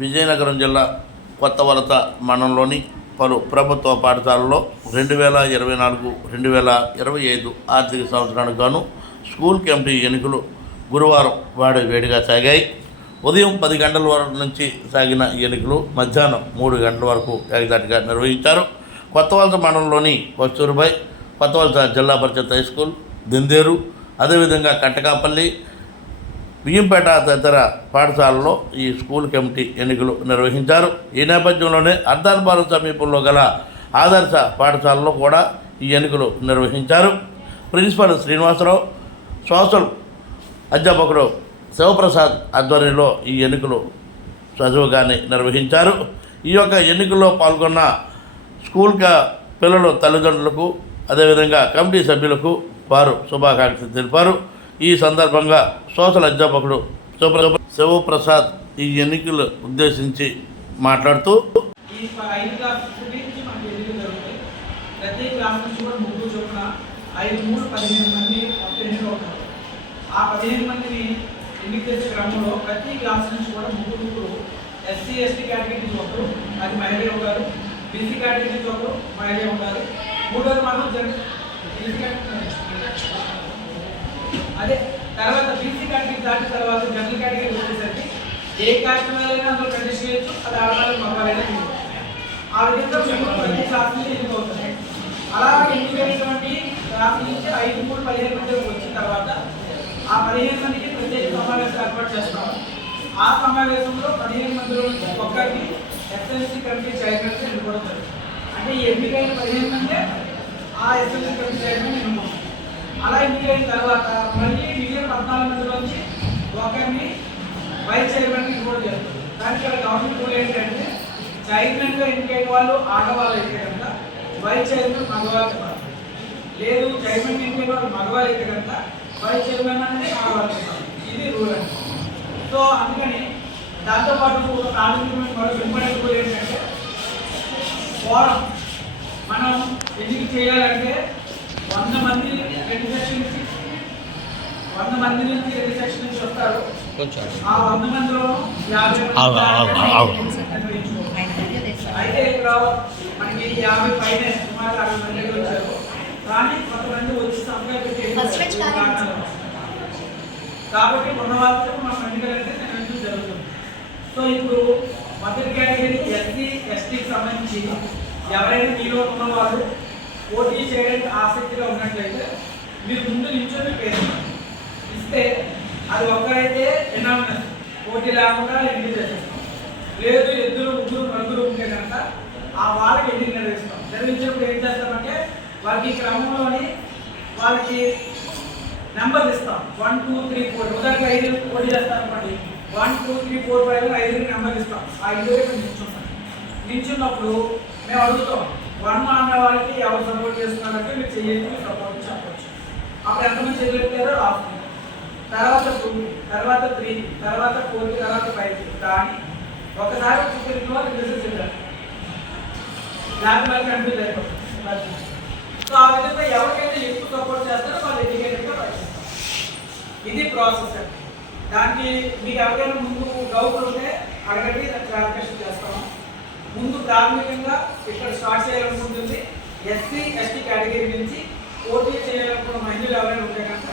విజయనగరం జిల్లా కొత్తవలస మండలంలోని పలు ప్రభుత్వ పాఠశాలల్లో 2024-2025 ఆర్థిక సంవత్సరానికి గాను స్కూల్ కమిటీ ఎన్నికలు గురువారం వేడిగా సాగాయి. ఉదయం 10 గంటల వరకు నుంచి సాగిన ఎన్నికలు మధ్యాహ్నం 3 గంటల వరకు ఏకదాటిగా నిర్వహించారు. కొత్తవలస మండలంలోని కస్తూర్బాయ్, కొత్తవలస జిల్లా పరిషత్ హై స్కూల్, దిందేరు, అదేవిధంగా కట్టకాపల్లి, బియ్యంపేట తదితర పాఠశాలలో ఈ స్కూల్ కమిటీ ఎన్నికలు నిర్వహించారు. ఈ నేపథ్యంలోనే అర్ధార్పాలెం సమీపంలో గల ఆదర్శ పాఠశాలలో కూడా ఈ ఎన్నికలు నిర్వహించారు. ప్రిన్సిపల్ శ్రీనివాసరావు, సోషల్ అధ్యాపకుడు శివప్రసాద్ ఆధ్వర్యంలో ఈ ఎన్నికలు సజావుగానే నిర్వహించారు. ఈ యొక్క ఎన్నికల్లో పాల్గొన్న స్కూల్ పిల్లల తల్లిదండ్రులకు అదేవిధంగా కమిటీ సభ్యులకు వారు శుభాకాంక్షలు తెలిపారు. ఈ సందర్భంగా సోషల్ అధ్యాపకుడు శివప్రసాద్ ఈ ఎన్నికలు ఉద్దేశించి మాట్లాడుతూ, ప్రతి క్లాస్ నుంచి కూడా 3 చొప్పున 15 మంది ఆ 15 మందిని ఎన్నిక చేసే క్రమంలో ప్రతి క్లాస్ నుంచి కూడా 3 ఎస్సీ ఎస్టీ కేటగిరీ నుంచి ఒకరు, అది మహిళ ఉంటారు, బీసీ కేటగిరీ నుంచి ఒకరు మహిళ ఉంటారు, 3వ మాత్రం అదే తర్వాత బీసీ కేటగిరీ దాటిన తర్వాత జనరల్ కేటగిరీ వచ్చేసరికి ఏ కార్యక్రమాలైనా అందులో కంటెస్ట్ చేయొచ్చు, అది ఆడవాళ్ళకి మగవాళ్ళైనా చేయొచ్చు. ఆ విధంగా మేము ప్రతి క్లాస్ నుంచి ఎన్నికవుతున్నాయి. అలా ఎన్నికైనటువంటి క్లాస్ నుంచి 5-15 మంది వచ్చిన తర్వాత ఆ 15 మందికి ప్రత్యేక సమావేశం ఏర్పాటు చేస్తాము. ఆ సమావేశంలో 15 మందిలో నుంచి ఒక్కరికి ఎస్ఎల్సీ కమిటీ చైర్మన్ ఎన్నుకోవడం జరుగుతుంది. అంటే ఈ ఎన్నికైన 15 మందే ఆ ఎస్ఎల్సీ కమిటీ చైర్మన్ ఎన్నుకుంటాం. అలా ఎన్నికైన తర్వాత మళ్ళీ మిగిలిన 14 మందిలోంచి ఒకరిని వైస్ చైర్మన్కి ఎన్నుకోవడం జరుగుతుంది. దానికి గవర్నమెంట్ రూల్ ఏంటంటే చైర్మన్గా ఎన్నికైన వాళ్ళు ఆడవాళ్ళు అయితే కనుక వైస్ చైర్మన్ మగవాళ్ళు కాదు, లేదు చైర్మన్ ఎన్నికైన వాళ్ళు మగవాళ్ళు అయితే కనుక వైస్ చైర్మన్ అనేది ఆడవాళ్ళు కాదు. ఇది రూల్ అండి. సో అందుకని దాంతోపాటు ఒక ప్రాథమికమైన మరో ఇంపార్టెంట్ రూల్ ఏంటంటే ఫోరం మనం ఎన్నిక చేయాలంటే 100 మంది 2 సెక్షన్ నుంచి 100 మంది నుంచి 2 సెక్షన్ నుంచి వస్తారు. ఆ 100 మందిలో 50 అయితే ఇక్కడ మనకి 50 పైన సుమారు 60 మంది వచ్చారు. కానీ కొంతమంది వచ్చి సంఖ్య పెట్టి కాబట్టి ఉన్న వాళ్ళతో మనం ఎన్నికలంటే నిర్వహించడం జరుగుతుంది. సో ఇప్పుడు మొదటి కేటగిరీ ఎస్సీ ఎస్టీకి సంబంధించి ఎవరైనా మీలో ఉన్న వాళ్ళు పోటీ చేయడానికి ఆసక్తిగా ఉన్నట్లయితే మీరు ముందు నిల్చొని పేరు ఇస్తే అది ఒక్కరైతే ఎనామినస్ పోటీ లేకుండా ఎన్నిక చేసేస్తాం. లేదు 2, 3, 4 ఉంటే కనుక ఆ వాళ్ళకి ఎన్నిక నిర్వహించినప్పుడు ఏం చేస్తామంటే వాళ్ళకి క్రమంలోని వాళ్ళకి నెంబర్లు ఇస్తాం. 1, 2, 3, 4 ఉదాహరణకి 5 పోటీ చేస్తాం అనుకోండి. 1, 2, 3, 4, 5 5 నెంబర్లు ఇస్తాం. ఆ 5 నిల్చుంటాం. నిల్చున్నప్పుడు మేము అడుగుతాం 1 అన్న వాళ్ళకి ఎవరు సపోర్ట్ చేస్తున్నారంటే మీరు చెయ్యండి, సపోర్ట్ చెప్పవచ్చు. అప్పుడు ఎంతమంది చేయగలుగుతారో రాసుకుంటాం. తర్వాత 2, తర్వాత 3, తర్వాత 4, తర్వాత 5 కానీ ఒకసారి చూపించిన వాళ్ళు రిజల్ట్ చేయాలి. లేకపోతే కన్ఫ్యూజ్ అయిపోతుంది. సో ఆ విధంగా ఎవరికైతే ఎక్కువ సపోర్ట్ చేస్తారో వాళ్ళు ఎడ్యుకేటెడ్గా పనిచేస్తారు. ఇది ప్రాసెస్ అండి. దానికి మీకు ఎవరికైనా ముందు డౌట్ ఉంటే అడగండి, క్లారిఫికేషన్ చేస్తాము. ముందు ప్రాథమికంగా ఇక్కడ స్టార్ట్ చేయాలనుకుంటుంది ఎస్సీ ఎస్టీ కేటగిరీ నుంచి పోటీ చేయాలనుకున్న మహిళలు ఎవరైనా ఉంటే కనుక